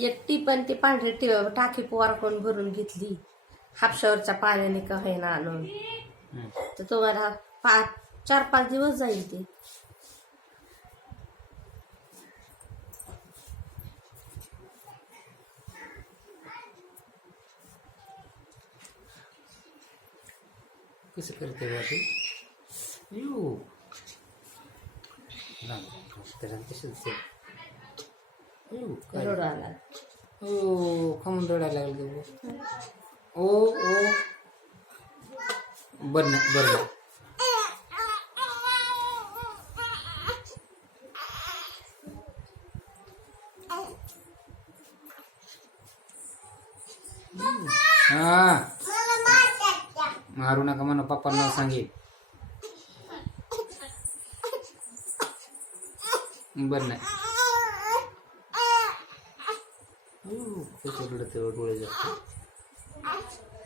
एकटी पण ती पांढरी टाकी पोवार कोण भरून घेतली हापशावरच्या पाण्याने का होईना आणून. तर तुम्हाला 4-5 दिवस जाईल ते. कसं करते बाबी यू तसंच रडू आला. ओ कमून रडायला लागलं. ओ ओ बरं नाही बरं नाही. हा मारू नका म्हणा पप्पांना सांगेल. बरं नाही कसं रडत डोळे जास्त.